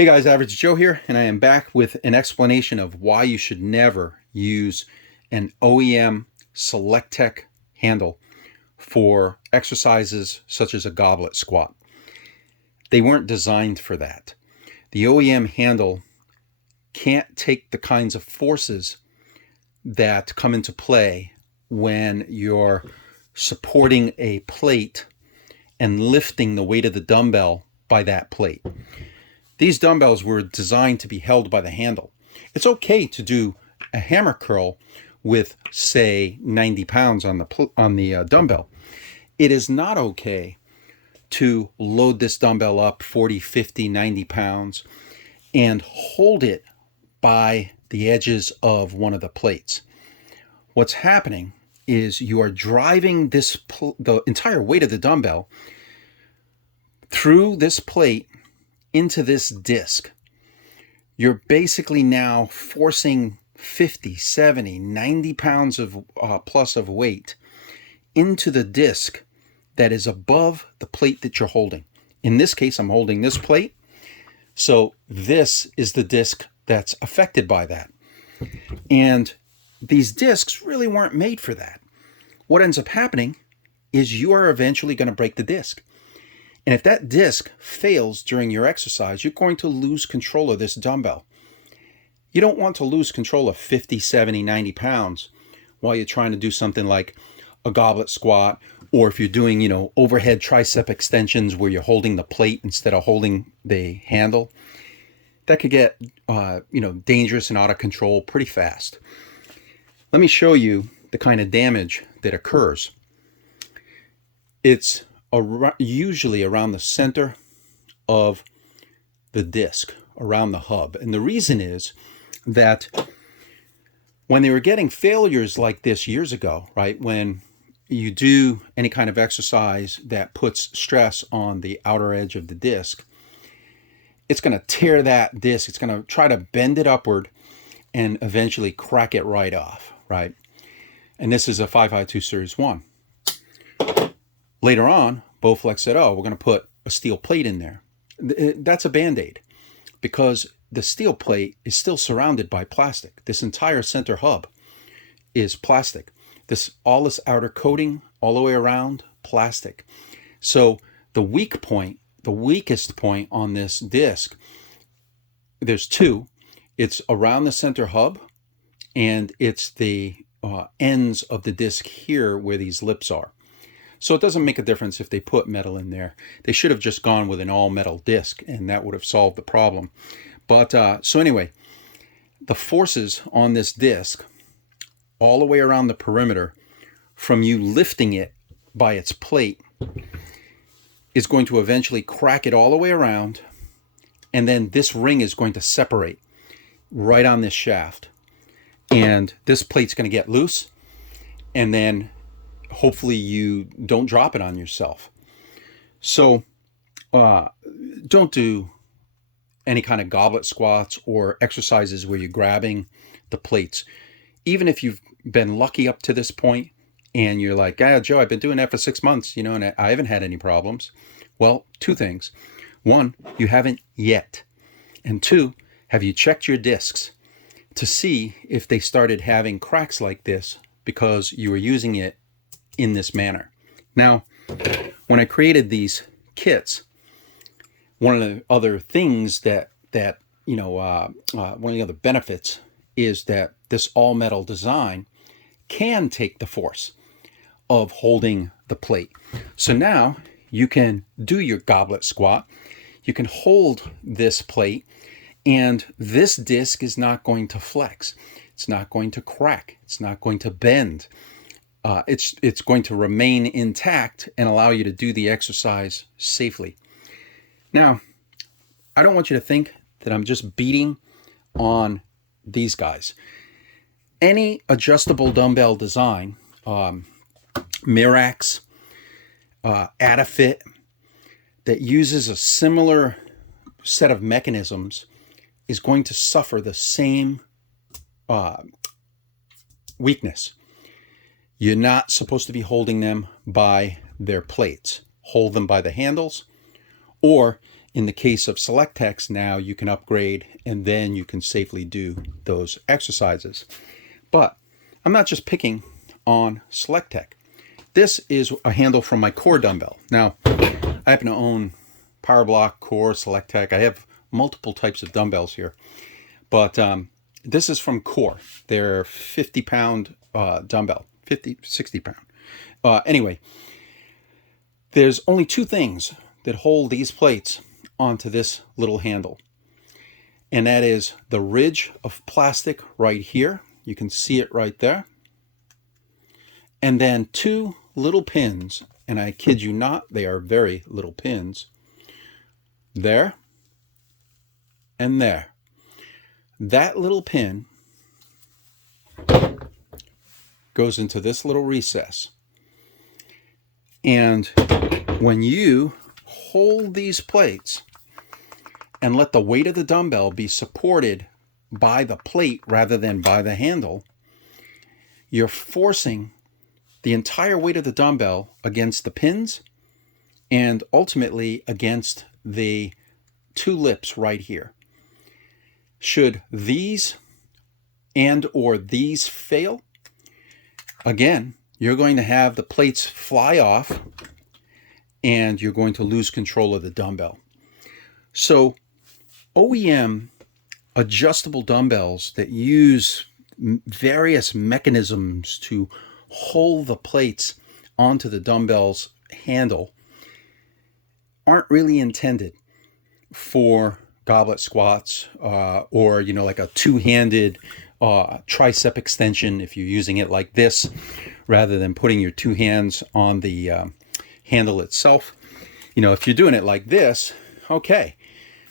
Hey guys, Average Joe here, and I am back with an explanation of why you should never use an OEM SelectTech handle for exercises such as a goblet squat. They weren't designed for that. The OEM handle can't take the kinds of forces that come into play when you're supporting a plate and lifting the weight of the dumbbell by that plate. These dumbbells were designed to be held by the handle. It's okay to do a hammer curl with, say, 90 pounds on the dumbbell. It is not okay to load this dumbbell up 40, 50, 90 pounds and hold it by the edges of one of the plates. What's happening is you are driving the entire weight of the dumbbell through this plate into this disc. You're basically now forcing 50, 70, 90 pounds of plus of weight into the disc that is above the plate that you're holding. In this case, I'm holding this plate, so this is the disc that's affected by that. And these discs really weren't made for that. What ends up happening is you are eventually going to break the disc. And if that disc fails during your exercise, you're going to lose control of this dumbbell. You don't want to lose control of 50, 70, 90 pounds while you're trying to do something like a goblet squat, or if you're doing, overhead tricep extensions where you're holding the plate instead of holding the handle. That could get, dangerous and out of control pretty fast. Let me show you the kind of damage that occurs. It's usually around the center of the disc, around the hub. And the reason is that when they were getting failures like this years ago, right, when you do any kind of exercise that puts stress on the outer edge of the disc, it's going to tear that disc. It's going to try to bend it upward and eventually crack it right off, right? And this is a 𝗣𝗥𝗢𝗗𝗢 Series 1. Later on, Bowflex said, we're going to put a steel plate in there. That's a Band-Aid, because the steel plate is still surrounded by plastic. This entire center hub is plastic. All this outer coating, all the way around, plastic. So the weakest point on this disc, there's two. It's around the center hub, and it's the ends of the disc here where these lips are. So it doesn't make a difference if they put metal in there. They should have just gone with an all-metal disc, and that would have solved the problem. But so anyway, the forces on this disc all the way around the perimeter from you lifting it by its plate is going to eventually crack it all the way around, and then this ring is going to separate right on this shaft. And this plate's going to get loose, and then hopefully you don't drop it on yourself. So don't do any kind of goblet squats or exercises where you're grabbing the plates. Even if you've been lucky up to this point and you're like, Joe, I've been doing that for 6 months, and I haven't had any problems. Well, two things. One, you haven't yet. And two, have you checked your discs to see if they started having cracks like this because you were using it in this manner? Now, when I created these kits, one of the other things one of the other benefits is that this all-metal design can take the force of holding the plate. So now you can do your goblet squat, you can hold this plate, and this disc is not going to flex. It's not going to crack. It's not going to bend. It's going to remain intact and allow you to do the exercise safely. Now, I don't want you to think that I'm just beating on these guys. Any adjustable dumbbell design, Mirax, Adafit, that uses a similar set of mechanisms is going to suffer the same weakness. You're not supposed to be holding them by their plates. Hold them by the handles, or In the case of SelectTechs, now you can upgrade and then you can safely do those exercises. But I'm not just picking on SelectTech. This is a handle from my core dumbbell. Now, I happen to own Power Block, Core, SelectTech. I have multiple types of dumbbells here. But this is from Core. They're 50-pound dumbbell, 60 pound. Anyway, there's only two things that hold these plates onto this little handle. And that is the ridge of plastic right here. You can see it right there. And then two little pins, and I kid you not, they are very little pins. There and there. That little pin goes into this little recess. And when you hold these plates and let the weight of the dumbbell be supported by the plate rather than by the handle, you're forcing the entire weight of the dumbbell against the pins and ultimately against the two lips right here. Should these and or these fail, again, you're going to have the plates fly off and you're going to lose control of the dumbbell. So OEM adjustable dumbbells that use various mechanisms to hold the plates onto the dumbbell's handle aren't really intended for goblet squats or, you know, like a two-handed tricep extension if you're using it like this rather than putting your two hands on the handle itself. You know, if you're doing it like this, okay.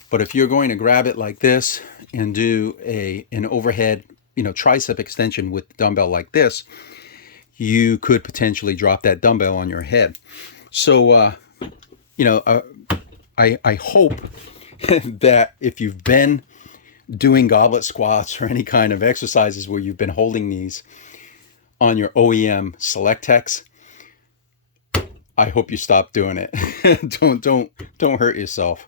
But if you're going to grab it like this and do an overhead, you know, tricep extension with the dumbbell like this, you could potentially drop that dumbbell on your head. So, you know, I hope that if you've been doing goblet squats or any kind of exercises where you've been holding these on your OEM SelectTechs, I hope you stop doing it. don't hurt yourself.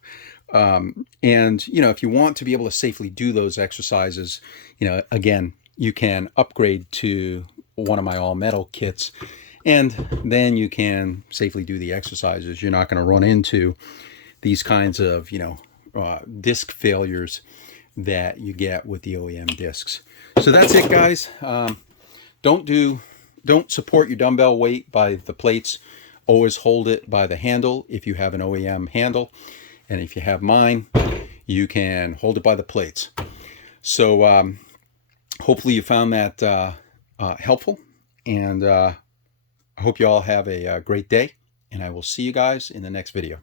And, you know, if you want to be able to safely do those exercises, you know, again, you can upgrade to one of my all metal kits and then you can safely do the exercises. You're not going to run into these kinds of, you know, disc failures that you get with the OEM discs. So that's it, guys. Don't support your dumbbell weight by the plates. Always hold it by the handle if you have an OEM handle. And if you have mine, you can hold it by the plates. So hopefully you found that helpful. And I hope you all have a great day. And I will see you guys in the next video.